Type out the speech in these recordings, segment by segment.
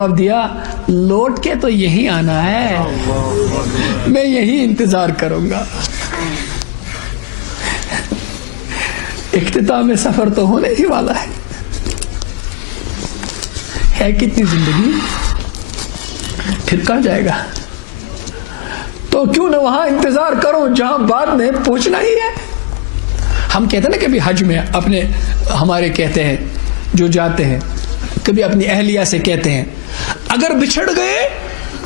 اب دیا لوٹ کے تو یہی آنا ہے، میں یہی انتظار کروں گا۔ اختتام سفر تو ہونے ہی والا ہے کتنی زندگی، پھر کہاں جائے گا؟ تو کیوں نہ وہاں انتظار کروں جہاں بعد میں پہنچنا ہی ہے۔ ہم کہتے ہیں نا کبھی حج میں اپنے ہمارے کہتے ہیں جو جاتے ہیں، کبھی اپنی اہلیہ سے کہتے ہیں اگر بچھڑ گئے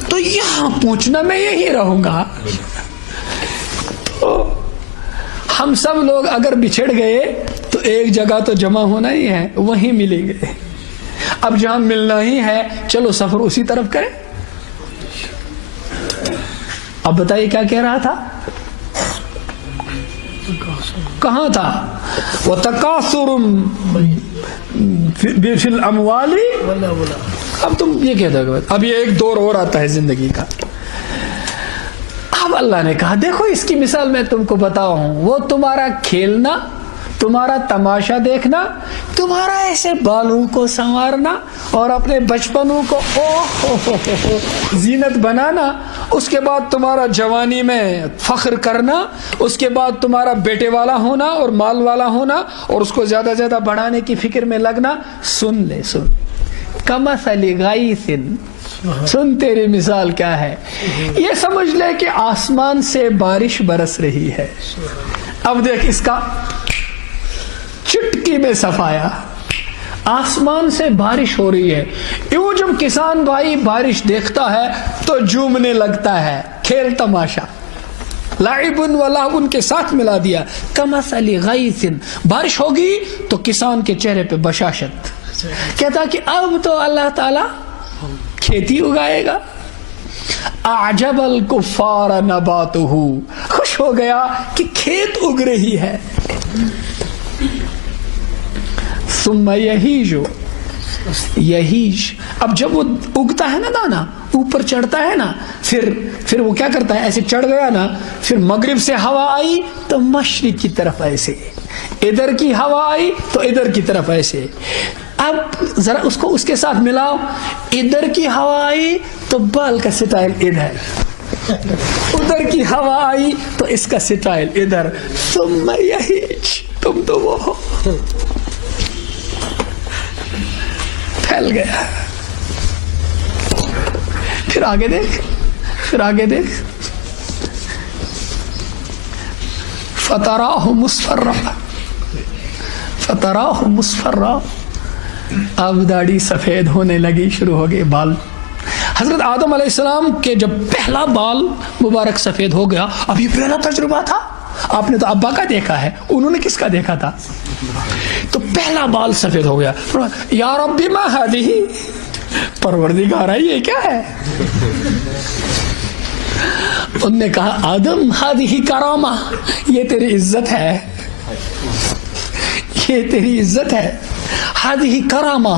تو یہاں پہنچنا میں یہی رہوں گا۔ تو ہم سب لوگ اگر بچھڑ گئے تو ایک جگہ تو جمع ہونا ہی ہے، وہیں ملیں گے۔ اب جہاں ملنا ہی ہے چلو سفر اسی طرف کریں۔ اب بتائیے کیا کہہ رہا تھا، کہاں تھا؟ وَتَكَاثُرٌ فِي الْأَمْوَالِ۔ اب تم یہ کہتے ہو، اب یہ ایک دور اور آتا ہے زندگی کا۔ اب اللہ نے کہا دیکھو اس کی مثال میں تم کو بتاؤں، وہ تمہارا کھیلنا، تمہارا تماشا دیکھنا، تمہارا ایسے بالوں کو سنوارنا اور اپنے بچپنوں کو زینت بنانا، اس کے بعد تمہارا جوانی میں فخر کرنا، اس کے بعد تمہارا بیٹے والا ہونا اور مال والا ہونا اور اس کو زیادہ زیادہ بڑھانے کی فکر میں لگنا۔ سن لے، سن کمثل غیث، سن تیری مثال کیا ہے۔ یہ سمجھ لے کہ آسمان سے بارش برس رہی ہے۔ اب دیکھ اس کا چٹکی میں صفایا، آسمان سے بارش ہو رہی ہے۔ یوں جب کسان بھائی بارش دیکھتا ہے تو جھومنے لگتا ہے، کھیل تماشا، لعب و لہو کے ساتھ ملا دیا۔ کمثل غیث، بارش ہوگی تو کسان کے چہرے پہ بشاشت، کہتا کہ اب تو اللہ تعالی کھیتی اگائے گا۔ اعجب الکفار نباتہ، خوش ہو گیا کہ کھیت اگ رہی ہے۔ ثم یہیج، اب جب وہ اگتا ہے نا دانا، اوپر چڑھتا ہے نا، پھر وہ کیا کرتا ہے، ایسے چڑھ گیا نا، پھر مغرب سے ہوا آئی تو مشرق کی طرف ایسے، ادھر کی ہوا آئی تو ادھر کی طرف ایسے۔ اب ذرا اس کو اس کے ساتھ ملاؤ، ادھر کی ہوا آئی تو بال کا سٹائل ادھر، ادھر کی ہوا آئی تو اس کا سٹائل ادھر۔ ثم یہیج، تم تو وہ ہو، پھیل گیا۔ پھر آگے دیکھ، پھر آگے دیکھ، فتراہ مصفرا، فتراہ مصفرا، اب داڑھی سفید ہونے لگی، شروع ہو گئے بال۔ حضرت آدم علیہ السلام کے جب پہلا بال مبارک سفید ہو گیا، اب یہ پہلا تجربہ تھا، آپ نے تو ابا کا دیکھا ہے، انہوں نے کس کا دیکھا تھا؟ تو پہلا بال سفید ہو گیا۔ یا رب ما ہذہ، پروردگارا یہ کیا ہے؟ انہوں نے کہا آدم ہذہ کرامہ، یہ تیری عزت ہے، یہ تیری عزت ہے، ہذہ کرامہ،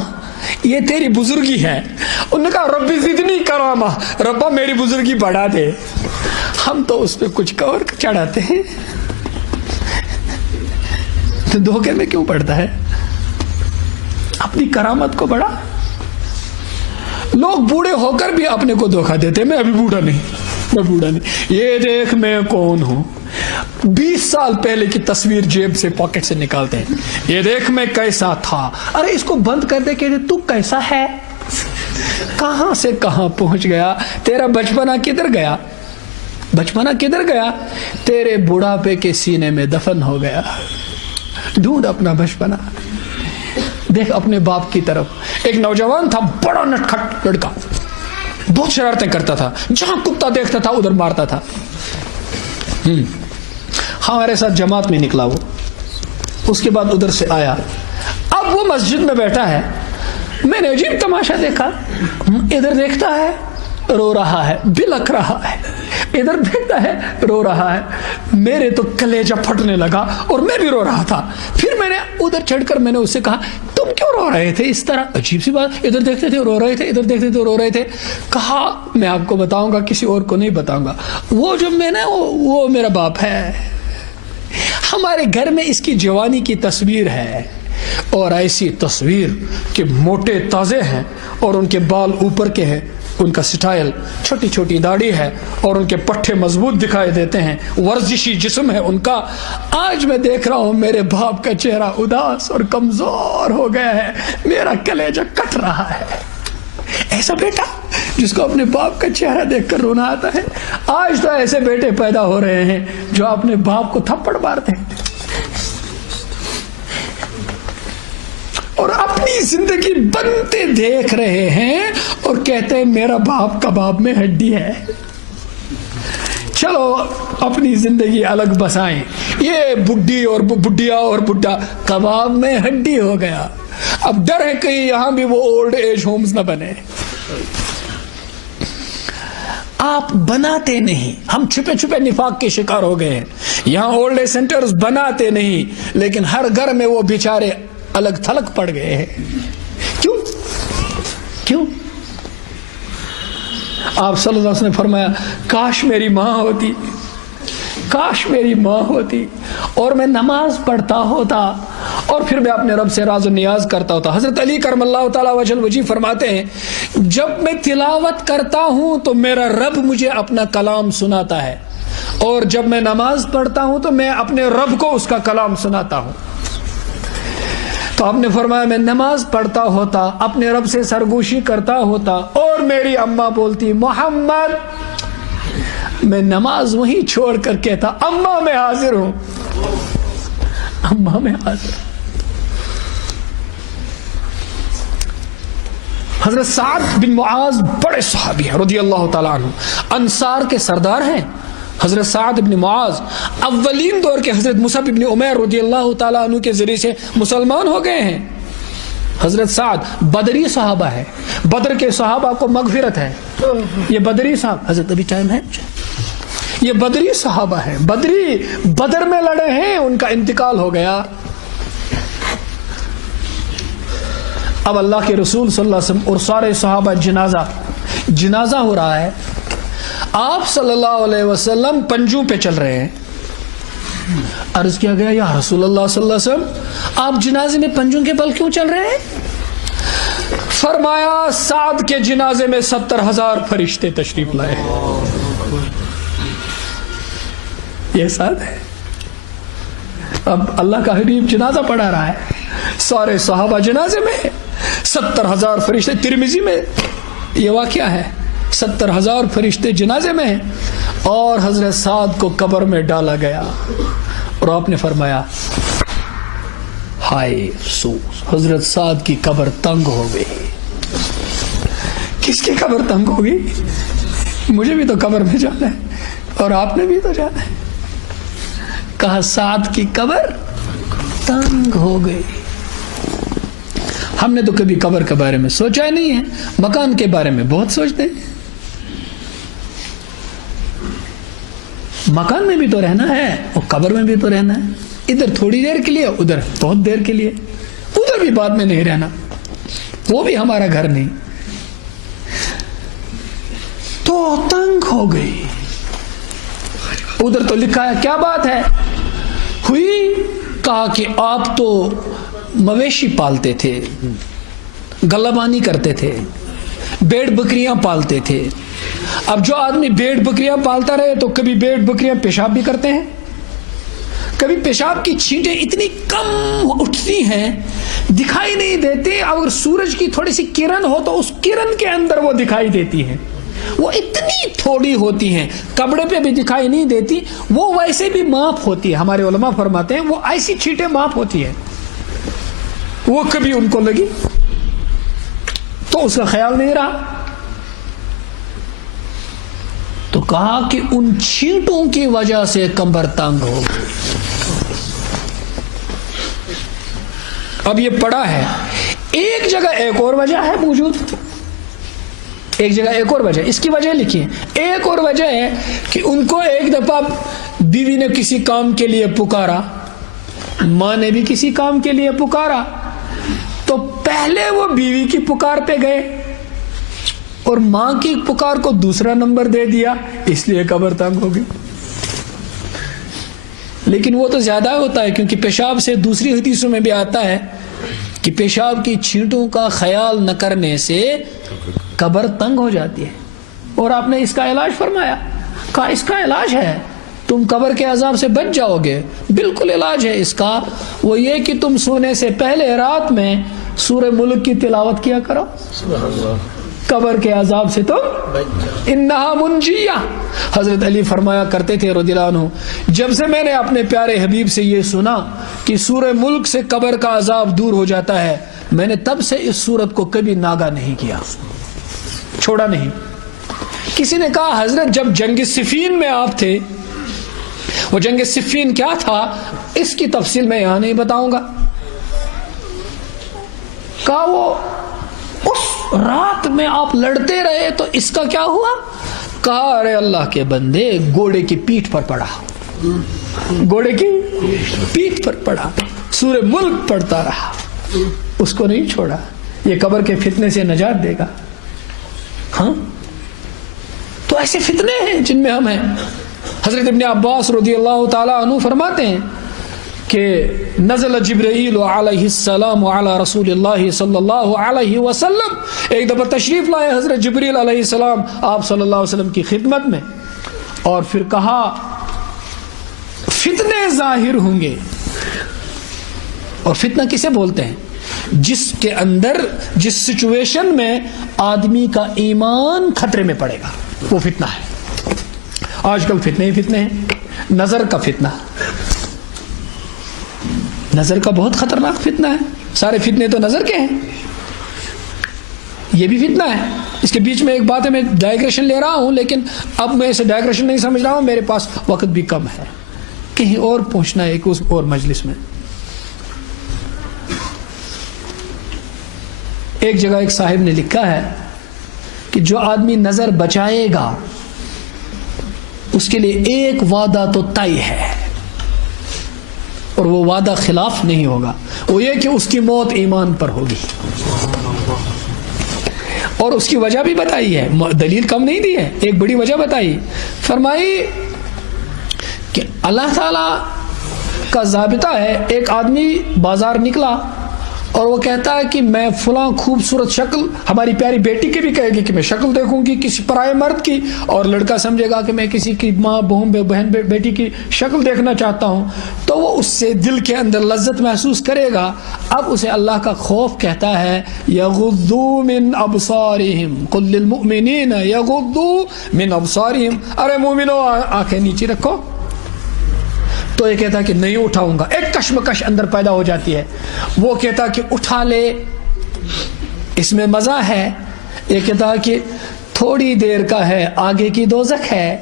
یہ تیری بزرگی ہے۔ انہوں نے کہا رب زدنی کرامہ، ربا میری بزرگی بڑھا دے۔ ہم تو اس پہ کچھ اور چڑھاتے ہیں، تو دھوکے میں کیوں پڑتا ہے؟ اپنی کرامت کو بڑھا۔ لوگ بوڑھے ہو کر بھی اپنے کو دھوکہ دیتے، میں ابھی بوڑھا نہیں، میں بوڑھا نہیں، یہ دیکھ میں کون ہوں۔ 20 سال پہلے کی تصویر جیب سے پاکٹ سے نکالتے ہیں، یہ دیکھ میں کیسا تھا۔ ارے اس کو بند کر دے کہ تو کیسا ہے، کہاں سے کہاں پہنچ گیا، تیرا بچپنا کدھر گیا، بچپنا کدھر گیا، تیرے بڑھاپے کے سینے میں دفن ہو گیا۔ ڈھونڈ اپنا بچپنا، دیکھ اپنے باپ کی طرف۔ ایک نوجوان تھا، بڑا نٹکھٹ لڑکا، بہت شرارتیں کرتا تھا، جہاں کتا دیکھتا تھا ادھر مارتا تھا۔ ہمارے ساتھ جماعت میں نکلا وہ، اس کے بعد ادھر سے آیا، اب وہ مسجد میں بیٹھا ہے۔ میں نے عجیب تماشا دیکھا، ادھر دیکھتا ہے رو رہا ہے، بلک رہا ہے، ادھر دیکھتا ہے رو رہا ہے۔ میرے تو کلیجہ پھٹنے لگا اور میں بھی رو رہا تھا۔ پھر میں نے ادھر چڑھ کر میں نے اس سے کہا تم کیوں رو رہے تھے اس طرح؟ عجیب سی بات، ادھر دیکھتے تھے رو رہے تھے، ادھر دیکھتے تھے رو رہے تھے۔ کہا میں آپ کو بتاؤں گا، کسی اور کو نہیں بتاؤں گا۔ وہ جو میں نے وہ میرا باپ ہے، ہمارے گھر میں اس کی جوانی کی تصویر ہے، اور ایسی تصویر کہ موٹے تازے ہیں اور ان کے بال اوپر کے ہیں، ان کا سٹائل، چھوٹی چھوٹی داڑھی ہے اور ان کے پٹھے مضبوط دکھائی دیتے ہیں، ورزشی جسم ہے ان کا۔ آج میں دیکھ رہا ہوں میرے باپ کا چہرہ اداس اور کمزور ہو گیا ہے، میرا کلیجہ کٹ رہا ہے۔ ایسا بیٹا جس کو اپنے باپ کا چہرہ دیکھ کر رونا آتا ہے۔ آج تو ایسے بیٹے پیدا ہو رہے ہیں جو اپنے باپ کو تھپڑ مارتے ہیں اور اپنی زندگی بنتے دیکھ رہے ہیں اور کہتے ہیں میرا باپ کباب میں ہڈی ہے۔ چلو اپنی زندگی الگ بسائیں، یہ بڈھی اور بڈھیا اور بڈھا کباب میں ہڈی ہو گیا۔ اب ڈر ہے کہ یہاں بھی وہ اولڈ ایج ہومز نہ بنے۔ آپ بناتے نہیں، ہم چھپے چھپے نفاق کے شکار ہو گئے ہیں۔ یہاں اولڈ ایج سینٹرز بناتے نہیں، لیکن ہر گھر میں وہ بیچارے الگ تھلگ پڑ گئے ہیں۔ کیوں؟ آپ صلی اللہ علیہ وسلم نے فرمایا کاش میری ماں ہوتی، کاش میری ماں ہوتی اور میں نماز پڑھتا ہوتا اور پھر میں اپنے رب سے راز و نیاز کرتا ہوتا۔ حضرت علی کرم اللہ تعالی وجہ الوجہ فرماتے ہیں جب میں تلاوت کرتا ہوں تو میرا رب مجھے اپنا کلام سناتا ہے، اور جب میں نماز پڑھتا ہوں تو میں اپنے رب کو اس کا کلام سناتا ہوں۔ تو آپ نے فرمایا میں نماز پڑھتا ہوتا، اپنے رب سے سرگوشی کرتا ہوتا، اور میری اماں بولتی محمد، میں نماز وہیں چھوڑ کر کہتا اماں میں حاضر ہوں، اماں میں حاضر ہوں۔ حضرت سعد بن معاذ بڑے صحابی ہیں رضی اللہ تعالیٰ عنہ، انصار کے سردار ہیں۔ حضرت سعد بن معاذ اولین دور کے حضرت مصعب بن عمیر رضی اللہ تعالیٰ عنہ کے ذریعے سے مسلمان ہو گئے ہیں۔ حضرت سعد بدری صحابہ ہے، بدر کے صحابہ کو مغفرت ہے۔ یہ بدری صحابہ، حضرت ابھی ٹائم ہے، یہ بدری صحابہ ہے، بدری بدر میں لڑے ہیں، ان کا انتقال ہو گیا۔ اب اللہ کے رسول صلی اللہ علیہ وسلم اور سارے صحابہ جنازہ ہو رہا ہے، آپ صلی اللہ علیہ وسلم پنجوں پہ چل رہے ہیں۔ عرض کیا گیا یا رسول اللہ صلی اللہ علیہ وسلم آپ جنازے میں پنجوں کے بل کیوں چل رہے ہیں؟ فرمایا سعد کے جنازے میں 70,000 فرشتے تشریف لائے۔ یہ سعد ہے، اب اللہ کا حبیب جنازہ پڑھا رہا ہے، سارے صحابہ جنازے میں، 70,000 فرشتے۔ ترمذی میں یہ واقعہ ہے، 70,000 فرشتے جنازے میں ہیں اور حضرت سعد کو قبر میں ڈالا گیا، اور آپ نے فرمایا ہائے افسوس، حضرت سعد کی قبر تنگ ہو گئی۔ کس کی قبر تنگ ہوگی؟ مجھے بھی تو قبر میں جانا ہے اور آپ نے بھی تو جانا ہے۔ کہا سعد کی قبر تنگ ہو گئی۔ ہم نے تو کبھی قبر کے بارے میں سوچا ہی نہیں ہے، مکان کے بارے میں بہت سوچتے ہیں۔ مکان میں بھی تو رہنا ہے اور قبر میں بھی تو رہنا ہے، ادھر تھوڑی دیر کے لیے، ادھر بہت دیر کے لیے، ادھر بھی بعد میں نہیں رہنا، وہ بھی ہمارا گھر نہیں۔ تو تنگ ہو گئی، ادھر تو لکھا ہے کیا بات ہے ہوئی؟ کہا کہ آپ تو مویشی پالتے تھے، گلابانی کرتے تھے، بیڑ بکریاں پالتے تھے۔ اب جو آدمی بیڑ بکریاں پالتا رہے تو کبھی بیڑ بکریاں پیشاب بھی کرتے ہیں، کبھی پیشاب کی چھینٹیں اتنی کم اٹھتی ہیں دکھائی نہیں دیتے، اگر سورج کی تھوڑی سی کرن ہو تو اس کرن کے اندر وہ دکھائی دیتی ہیں، وہ اتنی تھوڑی ہوتی ہیں، کپڑے پہ بھی دکھائی نہیں دیتی، وہ ویسے بھی معاف ہوتی ہے۔ ہمارے علماء فرماتے ہیں وہ ایسی چھینٹیں معاف ہوتی ہیں، وہ کبھی ان کو لگی تو اس کا خیال نہیں رہا، تو کہا کہ ان چھینٹوں کی وجہ سے کمر تنگ ہو گئی۔ اب یہ پڑا ہے، ایک جگہ ایک اور وجہ ہے موجود، ایک جگہ ایک اور وجہ، اس کی وجہ لکھیے۔ ایک اور وجہ ہے کہ ان کو ایک دفعہ بیوی نے کسی کام کے لیے پکارا، ماں نے بھی کسی کام کے لیے پکارا، تو پہلے وہ بیوی کی پکار پہ گئے اور ماں کی پکار کو دوسرا نمبر دے دیا، اس لیے قبر تنگ ہو گئی۔ لیکن وہ تو زیادہ ہوتا ہے، کیونکہ پیشاب سے دوسری حدیثوں میں بھی آتا ہے کہ پیشاب کی چھینٹوں کا خیال نہ کرنے سے قبر تنگ ہو جاتی ہے، اور آپ نے اس کا علاج فرمایا، کہا اس کا علاج ہے، تم قبر کے عذاب سے بچ جاؤ گے۔ بالکل علاج ہے اس کا، وہ یہ کہ تم سونے سے پہلے رات میں سورہ ملک کی تلاوت کیا کرو، قبر کے عذاب سے تم انہا منجیہ۔ حضرت علی فرمایا کرتے تھے رضی اللہ عنہ، جب سے میں نے اپنے پیارے حبیب سے یہ سنا کہ سورہ ملک سے قبر کا عذاب دور ہو جاتا ہے، میں نے تب سے اس سورت کو کبھی ناگا نہیں کیا، چھوڑا نہیں۔ کسی نے کہا حضرت جب جنگ صفین میں آپ تھے، وہ جنگ صفین کیا تھا اس کی تفصیل میں یہاں نہیں بتاؤں گا۔ کہا وہ اس رات میں آپ لڑتے رہے تو اس کا کیا ہوا؟ کہا ارے اللہ کے بندے، گھوڑے کی پیٹھ پر پڑا، گھوڑے کی پیٹھ پر پڑا، سورہ ملک پڑھتا رہا، اس کو نہیں چھوڑا، یہ قبر کے فتنے سے نجات دے گا۔ ہاں تو ایسے فتنے ہیں جن میں ہم ہیں۔ حضرت ابن عباس رضی اللہ تعالی عنہ فرماتے ہیں کہ نزل جبرائیل علیہ السلام علی رسول اللہ صلی اللہ علیہ وسلم، ایک دفعہ تشریف لائے حضرت جبریل علیہ السلام آپ صلی اللہ علیہ وسلم کی خدمت میں، اور پھر کہا فتنے ظاہر ہوں گے۔ اور فتنہ کسے بولتے ہیں؟ جس کے اندر، جس سچویشن میں آدمی کا ایمان خطرے میں پڑے گا، وہ فتنہ ہے۔ آج کل فتنے ہی فتنے ہیں۔ نظر کا فتنہ، نظر کا بہت خطرناک فتنہ ہے، سارے فتنے تو نظر کے ہیں، یہ بھی فتنہ ہے۔ اس کے بیچ میں ایک بات ہے، میں ڈائگریشن لے رہا ہوں، لیکن اب میں اسے ڈائگریشن نہیں سمجھ رہا ہوں، میرے پاس وقت بھی کم ہے، کہیں اور پہنچنا ہے ایک اس اور مجلس میں۔ ایک جگہ ایک صاحب نے لکھا ہے کہ جو آدمی نظر بچائے گا اس کے لیے ایک وعدہ تو طے ہے، اور وہ وعدہ خلاف نہیں ہوگا، وہ یہ کہ اس کی موت ایمان پر ہوگی۔ اور اس کی وجہ بھی بتائی ہے، دلیل کم نہیں دی ہے، ایک بڑی وجہ بتائی، فرمائی کہ اللہ تعالی کا ضابطہ ہے، ایک آدمی بازار نکلا اور وہ کہتا ہے کہ میں فلاں خوبصورت شکل، ہماری پیاری بیٹی کی بھی کہے گی کہ میں شکل دیکھوں گی کسی پرائے مرد کی، اور لڑکا سمجھے گا کہ میں کسی کی ماں بہن بیٹی کی شکل دیکھنا چاہتا ہوں، تو وہ اس سے دل کے اندر لذت محسوس کرے گا۔ اب اسے اللہ کا خوف کہتا ہے یغضوا من ابصارہم قل للمؤمنین یغضوا من ابصارہم، ارے مومنو آنکھیں نیچے رکھو، تو یہ کہتا کہ نہیں اٹھاؤں گا، ایک کشمکش اندر پیدا ہو جاتی ہے، وہ کہتا کہ اٹھا لے، اس میں مزہ ہے، یہ کہتا کہ تھوڑی دیر کا ہے، آگے کی دوزخ ہے۔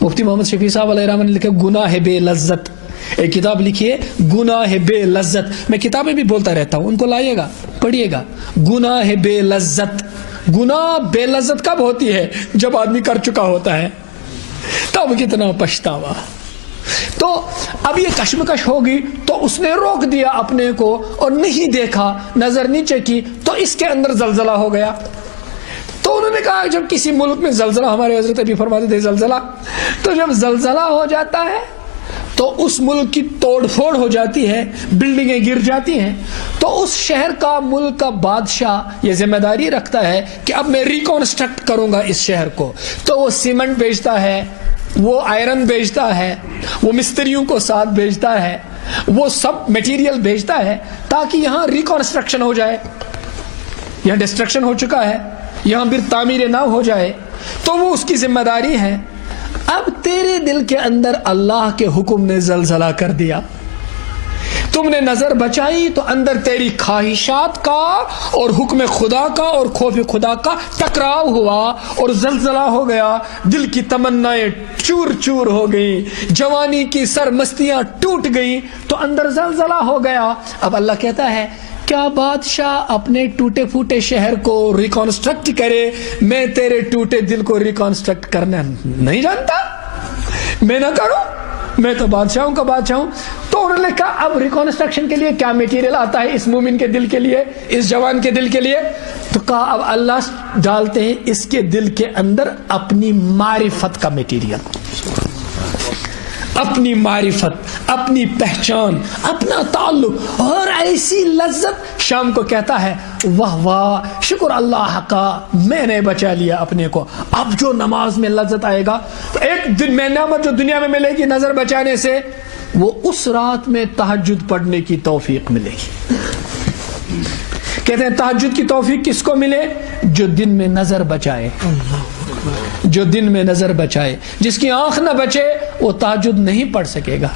مفتی محمد شفیع صاحب علیہ الرحمہ نے لکھا گناہ بے لذت، ایک کتاب لکھی ہے گناہ بے لذت، میں کتابیں بھی بولتا رہتا ہوں، ان کو لائیے گا پڑھیے گا، گناہ بے لذت۔ گناہ بے لذت کب ہوتی ہے؟ جب آدمی کر چکا ہوتا ہے، تب کتنا پچھتاوا۔ تو اب یہ کشمکش ہوگی تو اس نے روک دیا اپنے کو اور نہیں دیکھا، نظر نیچے کی، تو اس کے اندر زلزلہ ہو گیا۔ تو انہوں نے کہا جب کسی ملک میں زلزلہ، ہمارے حضرت ابھی فرماتے تھے زلزلہ، تو جب زلزلہ ہو جاتا ہے تو اس ملک کی توڑ پھوڑ ہو جاتی ہے، بلڈنگیں گر جاتی ہیں، تو اس شہر کا، ملک کا بادشاہ یہ ذمہ داری رکھتا ہے کہ اب میں ریکنسٹرکٹ کروں گا اس شہر کو، تو وہ سیمنٹ بیچتا ہے، وہ آئرن بیچتا ہے، وہ مستریوں کو ساتھ بیچتا ہے، وہ سب میٹیریل بیچتا ہے تاکہ یہاں ریکنسٹرکشن ہو جائے، یہاں ڈسٹرکشن ہو چکا ہے، یہاں پھر تعمیر نہ ہو جائے، تو وہ اس کی ذمہ داری ہے۔ اب تیرے دل کے اندر اللہ کے حکم نے زلزلہ کر دیا، تم نے نظر بچائی تو اندر تیری خواہشات کا اور حکم خدا کا اور خوف خدا کا ٹکراؤ ہوا اور زلزلہ ہو گیا، دل کی تمنائیں چور چور ہو گئی، جوانی کی سرمستیاں ٹوٹ گئی، تو اندر زلزلہ ہو گیا۔ اب اللہ کہتا ہے کیا بادشاہ اپنے ٹوٹے پھوٹے شہر کو ریکنسٹرکٹ کرے؟ میں تیرے ٹوٹے دل کو ریکنسٹرکٹ کرنا نہیں جانتا، میں نہ کروں، میں تو بادشاہوں کا بادشاہ ہوں۔ تو انہوں نے کہا اب ریکنسٹرکشن کے لیے کیا میٹیریل آتا ہے اس مومن کے دل کے لیے، اس جوان کے دل کے لیے؟ تو کہا اب اللہ ڈالتے ہیں اس کے دل کے اندر اپنی معرفت کا میٹیریل، اپنی معرفت، اپنی پہچان، اپنا تعلق اور ایسی لذت. شام کو کہتا ہے واہ واہ شکر اللہ کا میں نے بچا لیا اپنے کو. اب جو نماز میں لذت آئے گا تو ایک دن میں نعمت جو دنیا میں ملے گی نظر بچانے سے، وہ اس رات میں تہجد پڑھنے کی توفیق ملے گی. کہتے ہیں تہجد کی توفیق کس کو ملے؟ جو دن میں نظر بچائے، جو دن میں نظر بچائے. جس کی آنکھ نہ بچے وہ تہجد نہیں پڑھ سکے گا.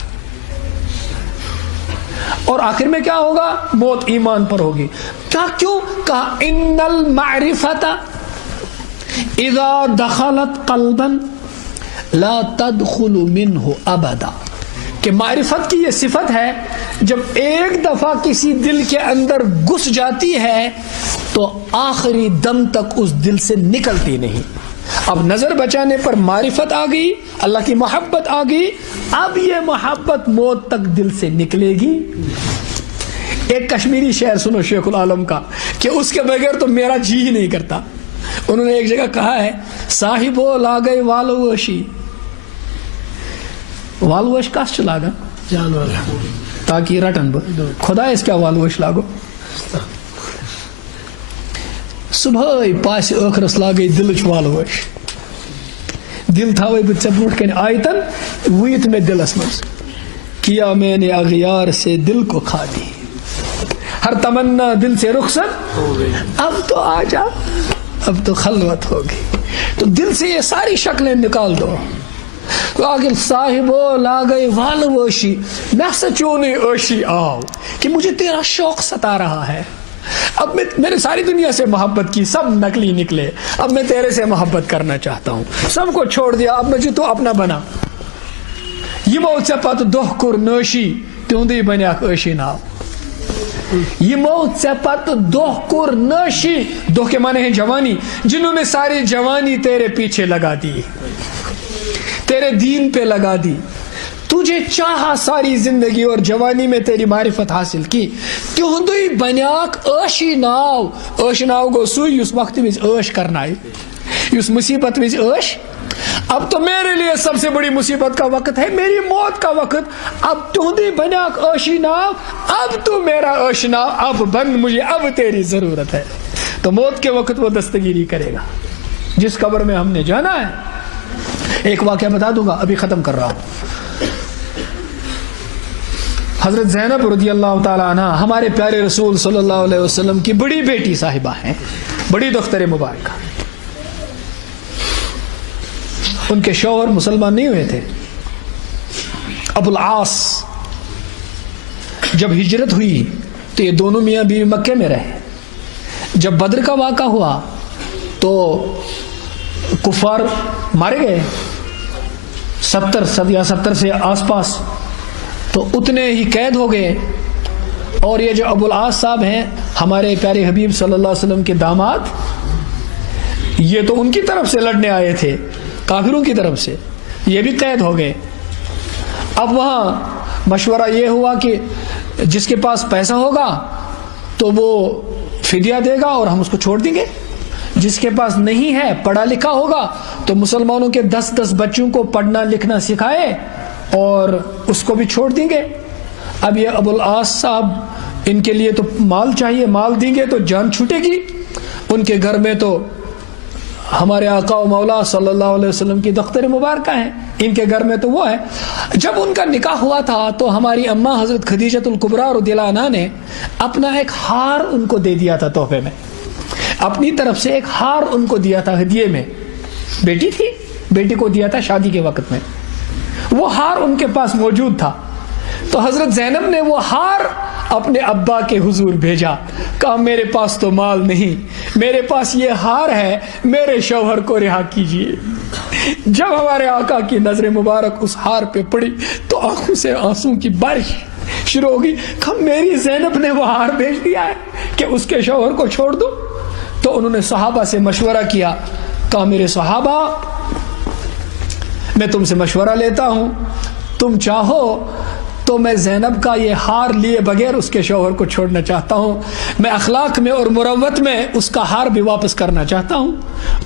اور آخر میں کیا ہوگا؟ موت ایمان پر ہوگی. کیوں کہا ان المعرفت اذا دخلت قلبا لا تدخل منه ابدا. کہ معرفت کی یہ صفت ہے جب ایک دفعہ کسی دل کے اندر گھس جاتی ہے تو آخری دم تک اس دل سے نکلتی نہیں. اب نظر بچانے پر معرفت آ گئی، اللہ کی محبت آ گئی، اب یہ محبت موت تک دل سے نکلے گی. ایک کشمیری شعر سنو شیخ العالم کا کہ اس کے بغیر تو میرا جی ہی نہیں کرتا. انہوں نے ایک جگہ کہا ہے صاحبو لاگئی والوشی. والوش کس لاگا تاکہ رٹن بہ خدا اس کیا والوش لاگو. صبح پاس ٲخرس لاگئی دلچ والوش. دل تھاوے بہ ژے برونٛٹھ کن آیتن وُیت میں دلس مز کیا میں نے اغیار سے دل کو خالی. ہر تمنا دل سے رخصت اب تو آ جا، اب تو خلوت ہوگی. تو دل سے یہ ساری شکلیں نکال دو. آگے صاحبو لاگئی والوشی میں سچونی عشی آؤ کہ مجھے تیرا شوق ستا رہا ہے. اب میں نے ساری دنیا سے محبت کی، سب نکلی نکلے، اب میں تیرے سے محبت کرنا چاہتا ہوں. سب کو چھوڑ دیا، اب مجھے تو اپنا بنا. یمو ژے پتہٕ دۄہ کوٚر نٲشی تِہُنٛدُے بنیاکھ عٲشی ناو. یمو ژے پتہٕ دۄہ کوٚر نٲشی، دۄہ کے معنی ہے جوانی، جنہوں نے ساری جوانی تیرے پیچھے لگا دی، تیرے دین پہ لگا دی. تجھے چاہا ساری زندگی اور جوانی میں تیری معرفت حاصل کی. تہندی بنیاک عٲشی ناو. عٲش ناو گو سُے یُس وقت وز عٲش کرنائے، یُس مصیبت وز عٲش. اب تو میرے لیے سب سے بڑی مصیبت کا وقت ہے، میری موت کا وقت. اب تہندی بنیاک عٲشی ناو، اب تو میرا عٲش ناو، اب بن مجھے، اب تیری ضرورت ہے. تو موت کے وقت وہ دستگیری کرے گا. جس قبر میں ہم نے جانا ہے، ایک واقعہ بتا دوں گا ابھی ختم کر رہا ہوں. حضرت زینب رضی اللہ تعالی عنہ ہمارے پیارے رسول صلی اللہ علیہ وسلم کی بڑی بیٹی صاحبہ ہیں، بڑی دختر مبارکہ. ان کے شوہر مسلمان نہیں ہوئے تھے. ابو العاص جب ہجرت ہوئی تو یہ دونوں میاں بیوی مکے میں رہے. جب بدر کا واقعہ ہوا تو کفار مارے گئے 70 سے آس پاس، تو اتنے ہی قید ہو گئے. اور یہ جو ابو العاص صاحب ہیں ہمارے پیارے حبیب صلی اللہ علیہ وسلم کے داماد، یہ تو ان کی طرف سے لڑنے آئے تھے، کافروں کی طرف سے، یہ بھی قید ہو گئے. اب وہاں مشورہ یہ ہوا کہ جس کے پاس پیسہ ہوگا تو وہ فدیہ دے گا اور ہم اس کو چھوڑ دیں گے. جس کے پاس نہیں ہے، پڑھا لکھا ہوگا، تو مسلمانوں کے 10 بچوں کو پڑھنا لکھنا سکھائے اور اس کو بھی چھوڑ دیں گے. اب یہ ابو العاص صاحب، ان کے لیے تو مال چاہیے، مال دیں گے تو جان چھوٹے گی. ان کے گھر میں تو ہمارے آقا و مولا صلی اللہ علیہ وسلم کی دختر مبارکہ ہیں، ان کے گھر میں تو وہ ہے. جب ان کا نکاح ہوا تھا تو ہماری اماں حضرت خدیجۃ الکبریٰ رضی اللہ عنہا نے اپنا ایک ہار ان کو دے دیا تھا تحفے میں. اپنی طرف سے ایک ہار ان کو دیا تھا ہدیے میں. بیٹی تھی، بیٹی کو دیا تھا شادی کے وقت میں. وہ ہار ان کے پاس موجود تھا. تو حضرت زینب نے وہ ہار اپنے ابا کے حضور بھیجا. کہا میرے پاس تو مال نہیں، میرے پاس یہ ہار ہے، میرے شوہر کو رہا کیجیے. جب ہمارے آقا کی نظر مبارک اس ہار پہ پڑی تو آنکھوں سے آنسوں کی بارش شروع ہوگی. کہا میری زینب نے وہ ہار بھیج دیا ہے کہ اس کے شوہر کو چھوڑ دو. تو انہوں نے صحابہ سے مشورہ کیا. کہا میرے صحابہ، میں تم سے مشورہ لیتا ہوں، تم چاہو تو میں زینب کا یہ ہار لیے بغیر اس کے شوہر کو چھوڑنا چاہتا ہوں، میں اخلاق میں اور مروت میں اس کا ہار بھی واپس کرنا چاہتا ہوں۔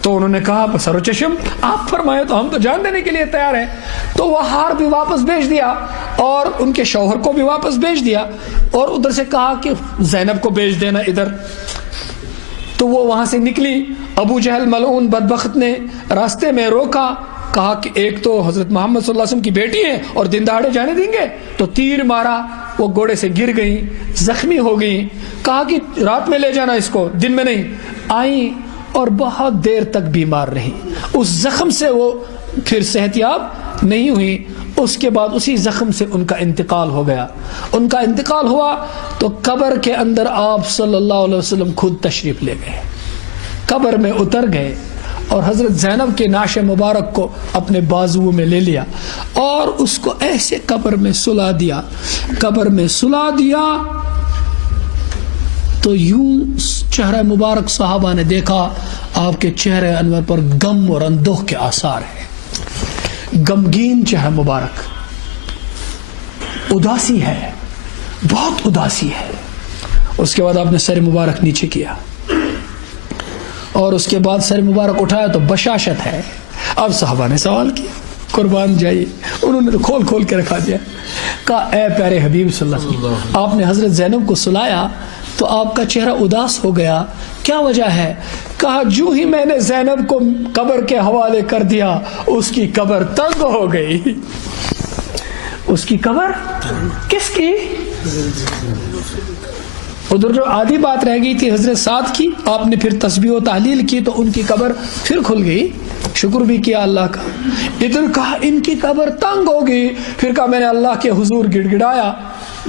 تو انہوں نے کہا بسر و چشم، آپ فرمائے تو ہم تو جان دینے کے لیے تیار ہیں۔ تو وہ ہار بھی واپس بھیج دیا اور ان کے شوہر کو بھی واپس بھیج دیا، اور ادھر سے کہا کہ زینب کو بھیج دینا ادھر۔ تو وہ وہاں سے نکلی، ابو جہل ملعون بدبخت نے راستے میں روکا، کہا کہ ایک تو حضرت محمد صلی اللہ علیہ وسلم کی بیٹی ہے اور دن دہاڑے جانے دیں گے؟ تو تیر مارا، وہ گھوڑے سے گر گئی، زخمی ہو گئی۔ کہا کہ رات میں لے جانا اس کو، دن میں نہیں۔ آئی اور بہت دیر تک بیمار رہی، اس زخم سے وہ پھر صحت یاب نہیں ہوئی۔ اس کے بعد اسی زخم سے ان کا انتقال ہو گیا۔ ان کا انتقال ہوا تو قبر کے اندر آپ صلی اللہ علیہ وسلم خود تشریف لے گئے، قبر میں اتر گئے اور حضرت زینب کے ناش مبارک کو اپنے بازو میں لے لیا اور اس کو ایسے قبر میں سلا دیا۔ قبر میں سلا دیا تو یوں چہرہ مبارک صحابہ نے دیکھا، آپ کے چہرے انور پر غم اور اندوہ کے آثار ہیں، غمگین چہرہ مبارک، اداسی ہے، بہت اداسی ہے۔ اس کے بعد آپ نے سر مبارک نیچے کیا اور اس کے بعد سر مبارک اٹھایا تو بشاشت ہے۔ اب صحابہ نے سوال کیا، قربان جائیے، انہوں نے تو کھول کھول کے رکھا دیا۔ کہا اے پیارے حبیب صلی اللہ علیہ وسلم، آپ نے حضرت زینب کو سلایا تو آپ کا چہرہ اداس ہو گیا، کیا وجہ ہے؟ کہا جو ہی میں نے زینب کو قبر کے حوالے کر دیا اس کی قبر تنگ ہو گئی۔ اس کی قبر کس کی؟ ادھر جو آدھی بات رہ گئی تھی حضرت سعد کی، آپ نے پھر تسبیح و تحلیل کی تو ان کی قبر پھر کھل گئی، شکر بھی کیا اللہ کا۔ ادھر کہا ان کی قبر تنگ ہو گئی، پھر کہا میں نے اللہ کے حضور گڑ گڑایا،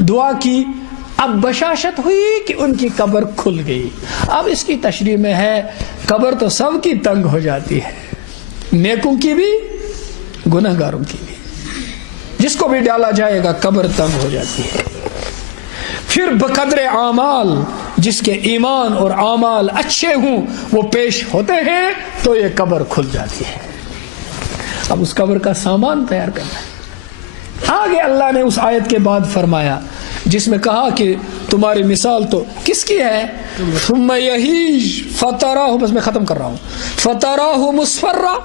دعا کی، اب بشاشت ہوئی کہ ان کی قبر کھل گئی۔ اب اس کی تشریح میں ہے قبر تو سب کی تنگ ہو جاتی ہے، نیکوں کی بھی گناہگاروں کی بھی، جس کو بھی ڈالا جائے گا قبر تنگ ہو جاتی ہے۔ پھر بقدر اعمال، جس کے ایمان اور اعمال اچھے ہوں وہ پیش ہوتے ہیں تو یہ قبر کھل جاتی ہے۔ اب اس قبر کا سامان تیار کرنا ہے۔ آگے اللہ نے اس آیت کے بعد فرمایا جس میں کہا کہ تمہاری مثال تو کس کی ہے؟ ثم یہیج فتراہ، بس میں ختم کر رہا ہوں، فتراہ مصفرہ،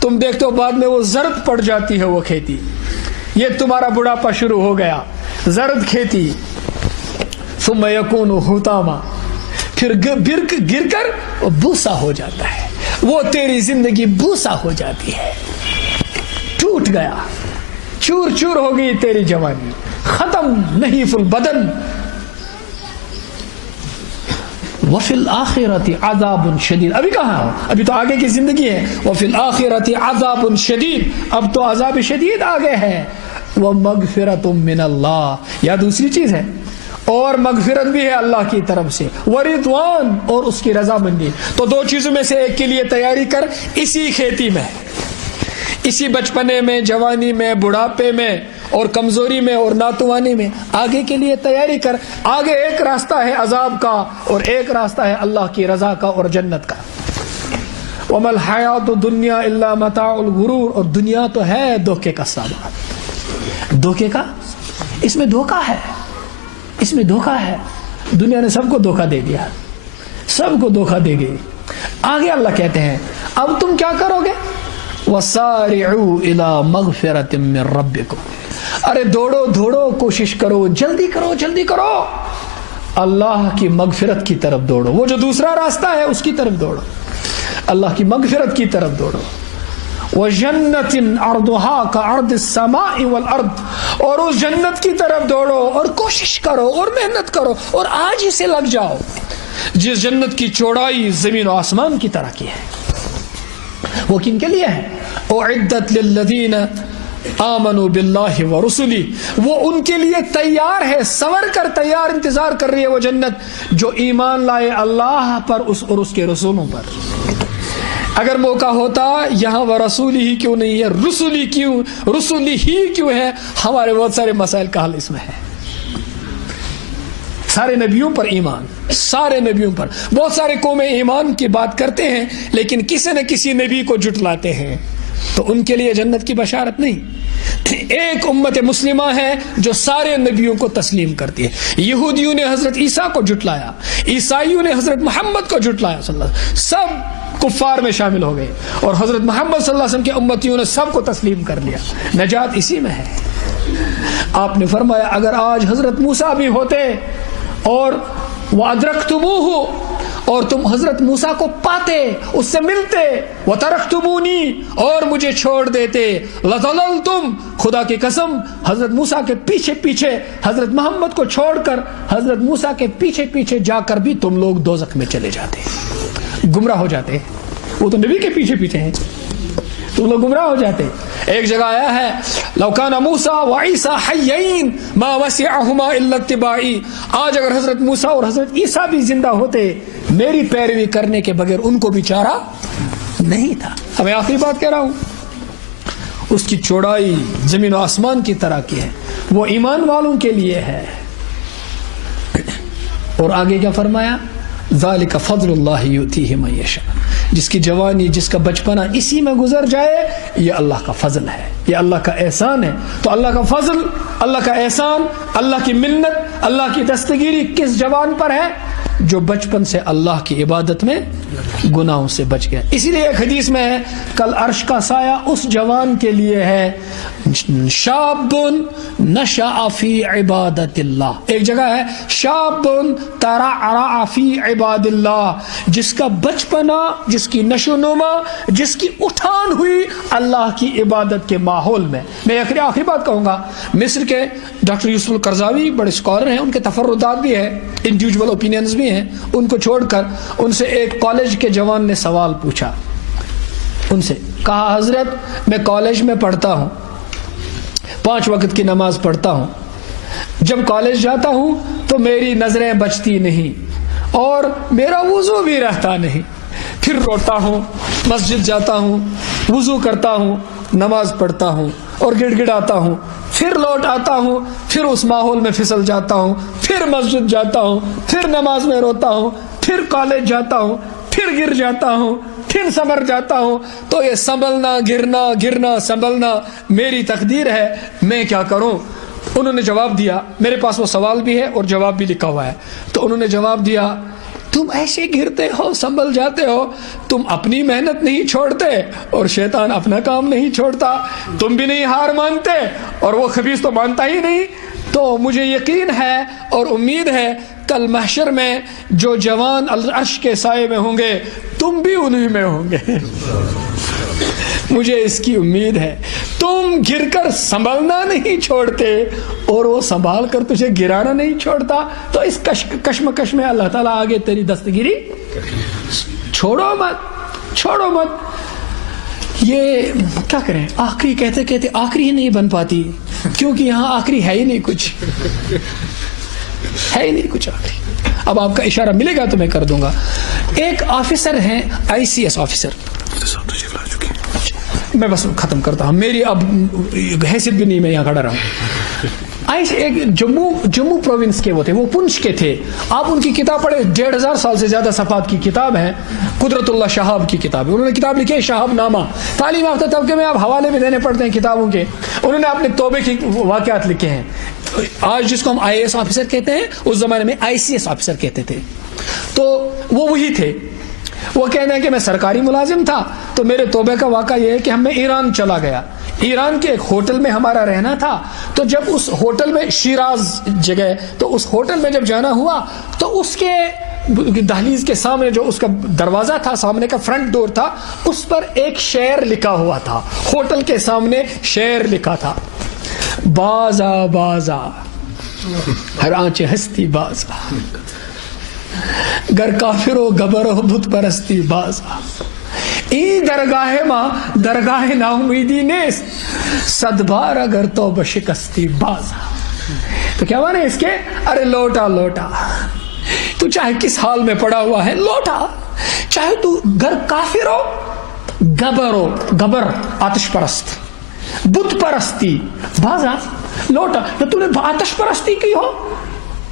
تم دیکھتے ہو بعد میں وہ زرد پڑ جاتی ہے وہ کھیتی۔ یہ تمہارا بڑھاپا شروع ہو گیا، زرد کھیتی، ثم یکون حطاما، پھر گر کر وہ بوسا ہو جاتا ہے، وہ تیری زندگی بوسا ہو جاتی ہے، ٹوٹ گیا، چور چور ہو گئی تیری جوانی، ختم، نحیف البدن۔ وفی الآخرۃ عذاب شدید، ابھی کہاں، ابھی تو آگے کی زندگی ہے، وفی الآخرۃ عذاب شدید، اب تو عذاب شدید آگے ہے، ومغفرۃ من اللہ، یا دوسری چیز ہے، اور مغفرت بھی ہے اللہ کی طرف سے، ورضوان، اور اس کی رضامندی۔ تو دو چیزوں میں سے ایک کے لیے تیاری کر، اسی کھیتی میں، اسی بچپنے میں، جوانی میں، بڑھاپے میں اور کمزوری میں اور ناتوانی میں، آگے کے لیے تیاری کر۔ آگے ایک راستہ ہے عذاب کا اور ایک راستہ ہے اللہ کی رضا کا اور جنت کا۔ وَمَا الْحَيَاةُ الدُّنْيَا إِلَّا مَتَاعُ الْغُرُورِ، اور دنیا تو ہے دھوکے کا سامان، دھوکے کا، اس میں دھوکہ ہے، اس میں دھوکہ ہے، دنیا نے سب کو دھوکہ دے دیا، سب کو دھوکہ دے گئی۔ آگے اللہ کہتے ہیں اب تم کیا کرو گے؟ وَسَارِعُوا إِلَى مَغْفِرَةٍ مِّن رَبِّكُمْ، ارے دوڑو دوڑو، کوشش کرو، جلدی کرو، جلدی کرو، اللہ کی مغفرت کی طرف دوڑو، وہ جو دوسرا راستہ ہے اس کی طرف دوڑو، اللہ کی مغفرت کی طرف دوڑو۔ وَجَنَّةٍ عَرْضُهَا كَعَرْضِ السَّمَاءِ وَالْأَرْضِ، اور اس جنت کی طرف دوڑو اور کوشش کرو اور محنت کرو اور آج ہی سے لگ جاؤ، جس جنت کی چوڑائی زمین و آسمان کی طرح کی ہے۔ وہ کن کے لیے ہے؟ اعدت للذین آمنوا باللہ ورسلہ، وہ ان کے لیے تیار ہے، سور کر تیار انتظار کر رہی ہے وہ جنت جو ایمان لائے اللہ پر اور اس کے رسولوں پر۔ اگر موقع ہوتا یہاں وہ رسولی ہی کیوں نہیں ہے، رسولی کیوں، رسولی ہی کیوں ہے، ہمارے بہت سارے مسائل کا حل اس میں ہے۔ سارے نبیوں پر ایمان، سارے نبیوں پر، بہت سارے قومیں ایمان کی بات کرتے ہیں لیکن کسی نہ کسی نبی کو جھٹلاتے ہیں، تو ان کے لیے جنت کی بشارت نہیں. ایک امت مسلمہ ہے جو سارے نبیوں کو تسلیم کرتی ہے. یہودیوں نے حضرت عیسیٰ کو جھٹلایا, عیسائیوں نے حضرت محمد کو جھٹلایا صلی اللہ علیہ وسلم, سب کفار میں شامل ہو گئے, اور حضرت محمد صلی اللہ علیہ وسلم کے امتیوں نے سب کو تسلیم کر لیا. نجات اسی میں ہے. آپ نے فرمایا اگر آج حضرت موسیٰ بھی ہوتے اور وَأَدْرَكْتُمُوهُ, اور تم حضرت موسیٰ کو پاتے, اس سے ملتے, وَتَرَكْتُمُونِي, اور مجھے چھوڑ دیتے, لَضَلَلْتُمْ, خدا کی قسم حضرت موسیٰ کے پیچھے پیچھے حضرت محمد کو چھوڑ کر حضرت موسیٰ کے پیچھے پیچھے جا کر بھی تم لوگ دوزخ میں چلے جاتے, گمراہ ہو جاتے. وہ تو نبی کے پیچھے پیچھے ہیں, تم لوگ گمراہ ہو جاتے. ایک جگہ آیا ہے لو کان موسیٰ وعیسیٰ حیین ما وسعہما الا اتباعی, آج اگر حضرت موسیٰ اور حضرت عیسیٰ بھی زندہ ہوتے میری پیروی کرنے کے بغیر ان کو بھی چارہ نہیں تھا. اب میں آخری بات کہہ رہا ہوں, اس کی چوڑائی زمین و آسمان کی طرح کی ہے, وہ ایمان والوں کے لیے ہے. اور آگے کیا فرمایا, ذالک فضل اللہ یؤتیہ من یشاء, جس کی جوانی جس کا بچپنا اسی میں گزر جائے یہ اللہ کا فضل ہے, یہ اللہ کا احسان ہے. تو اللہ کا فضل, اللہ کا احسان, اللہ کی منت, اللہ کی دستگیری کس جوان پر ہے؟ جو بچپن سے اللہ کی عبادت میں گناہوں سے بچ گیا. اسی لیے ایک حدیث میں ہے کل عرش کا سایہ اس جوان کے لیے ہے شاب نشأ فی عبادت اللہ. ایک جگہ ہے شاب ترعرع فی عباد اللہ, جس کا بچپنا, جس کی نشو نما, جس کی اٹھان ہوئی اللہ کی عبادت کے ماحول میں. میں آخری بات کہوں گا, مصر کے ڈاکٹر یوسف القرضاوی بڑے اسکالر ہیں, ان کے تفردات بھی ہیں, انڈیویجول اوپینینز بھی ہیں. ان کو چھوڑ کر ان سے ایک کالج کے جوان نے سوال پوچھا, ان سے کہا حضرت میں کالج میں پڑھتا ہوں, 5 وقت کی نماز پڑھتا ہوں, جب کالج جاتا ہوں تو میری نظریں بچتی نہیں اور میرا وضو بھی رہتا نہیں, پھر روتا ہوں, مسجد جاتا ہوں, وضو کرتا ہوں, نماز پڑھتا ہوں اور گڑ گڑاتا ہوں, پھر لوٹ آتا ہوں, پھر اس ماحول میں پھسل جاتا ہوں, پھر مسجد جاتا ہوں, پھر نماز میں روتا ہوں, پھر کالج جاتا ہوں, پھر گر جاتا ہوں, پھر سنبھل جاتا ہوں. تو یہ سنبھلنا, گرنا, گرنا, سنبھلنا میری تقدیر ہے, میں کیا کروں؟ انہوں نے جواب دیا, میرے پاس وہ سوال بھی ہے اور جواب بھی لکھا ہوا ہے. تو انہوں نے جواب دیا تم ایسے گرتے ہو, سنبھل جاتے ہو, تم اپنی محنت نہیں چھوڑتے اور شیطان اپنا کام نہیں چھوڑتا, تم بھی نہیں ہار مانتے اور وہ خبیث تو مانتا ہی نہیں. تو مجھے یقین ہے اور امید ہے کل محشر میں جو جوان عرش کے سائے میں ہوں گے تم بھی انہی میں ہوں گے. مجھے اس کی امید ہے. تم گر کر سنبھلنا نہیں چھوڑتے اور وہ سنبھال کر تجھے گرانا نہیں چھوڑتا, تو اس کشمکش میں اللہ تعالیٰ آگے تیری دستگیری چھوڑو مت, چھوڑو مت. یہ کیا کریں, آخری کہتے کہتے آخری ہی نہیں بن پاتی, کیونکہ یہاں آخری ہے ہی نہیں کچھ, ہے ہی نہیں کچھ آخری. اب آپ کا اشارہ ملے گا تو میں کر دوں گا. ایک آفیسر ہیں ICS آفیسر, میں بس ختم کرتا ہوں, میری اب حیثیت بھی نہیں, میں یہاں کھڑا رہا ہوں. ایک جموں پروونس کے وہ تھے, وہ پنچ کے تھے. آپ ان کی کتاب پڑھے, 1500 سال سے زیادہ صفحات کی کتاب ہے, قدرت اللہ شہاب کی کتاب ہے. انہوں نے کتاب لکھی ہے شہاب نامہ. تعلیم یافتہ طبقے میں آپ حوالے بھی دینے پڑتے ہیں کتابوں کے. انہوں نے اپنے توبے کی واقعات لکھے ہیں. آج جس کو ہم IAS آفیسر کہتے ہیں اس زمانے میں ICS آفیسر کہتے تھے. تو وہ وہی تھے. وہ کہتے ہیں کہ میں سرکاری ملازم تھا, تو میرے توبے کا واقعہ یہ ہے کہ میں ایران چلا گیا. ایران کے ایک ہوٹل میں ہمارا رہنا تھا, تو جب اس ہوٹل میں, شیراز جگہ, تو اس ہوٹل میں جب جانا ہوا تو اس کے دہلیز کے سامنے جو اس کا دروازہ تھا, سامنے کا فرنٹ ڈور تھا, اس پر ایک شعر لکھا ہوا تھا. ہوٹل کے سامنے شعر لکھا تھا, بازا بازا ہر آنچ ہستی بازا, گر کافر و گبر و بت پرستی بازا, ای درگاہ ماں درگاہ نا امیدی نیست, صد بار اگر تو بشکستی بازا. تو کیا مانے اس کے, ارے لوٹا لوٹا, تو چاہے کس حال میں پڑا ہوا ہے لوٹا, چاہے تو گر کافر ہو, گبر ہو, گبر آتش پرست, بت پرستی بازا, لوٹا. تو نے آتش پرستی کی ہو,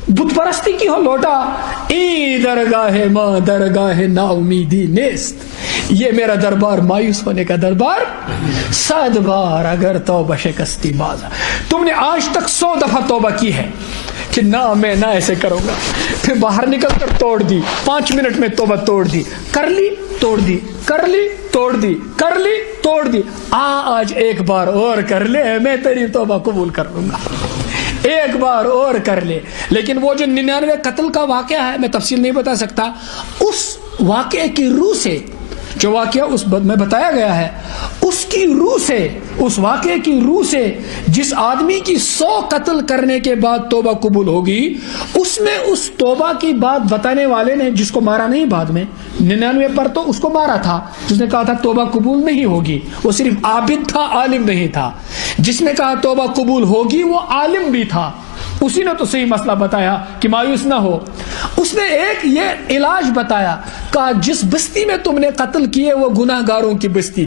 بت پرستی کی ہو لوٹا، ای درگاہ ماں درگاہ نا امیدی نیست، یہ میرا دربار مایوس ہونے کا دربار، 100 بار اگر توبہ شکستی بازا، تم نے آج تک 100 دفعہ توبہ کی ہے کہ نہ میں نہ ایسے کروں گا، پھر باہر نکل کر توڑ دی، 5 منٹ میں توبہ توڑ دی، کر لی توڑ دی، کر لی توڑ دی، کر لی توڑ دی، آج ایک بار اور کر لے، میں تیری توبہ قبول کر لوں گا، ایک بار اور کر لے۔ لیکن وہ جو 99 قتل کا واقعہ ہے، میں تفصیل نہیں بتا سکتا، اس واقعے کی روح سے، جو واقعہ اس میں بتایا گیا ہے، اس کی روح سے، اس واقعے کی روح سے جس آدمی کی 100 قتل کرنے کے بعد توبہ قبول ہوگی، اس میں اس توبہ کی بات بتانے والے نے، جس کو مارا نہیں بعد میں، 99 پر تو اس کو مارا تھا، جس نے کہا تھا توبہ قبول نہیں ہوگی، وہ صرف عابد تھا، عالم نہیں تھا، جس نے کہا توبہ قبول ہوگی وہ عالم بھی تھا، اسی نے تو صحیح مسئلہ بتایا کہ مایوس نہ ہو۔ اس نے ایک یہ علاج بتایا، کہا جس بستی میں تم نے قتل کیے وہ گناہ گاروں کی بستی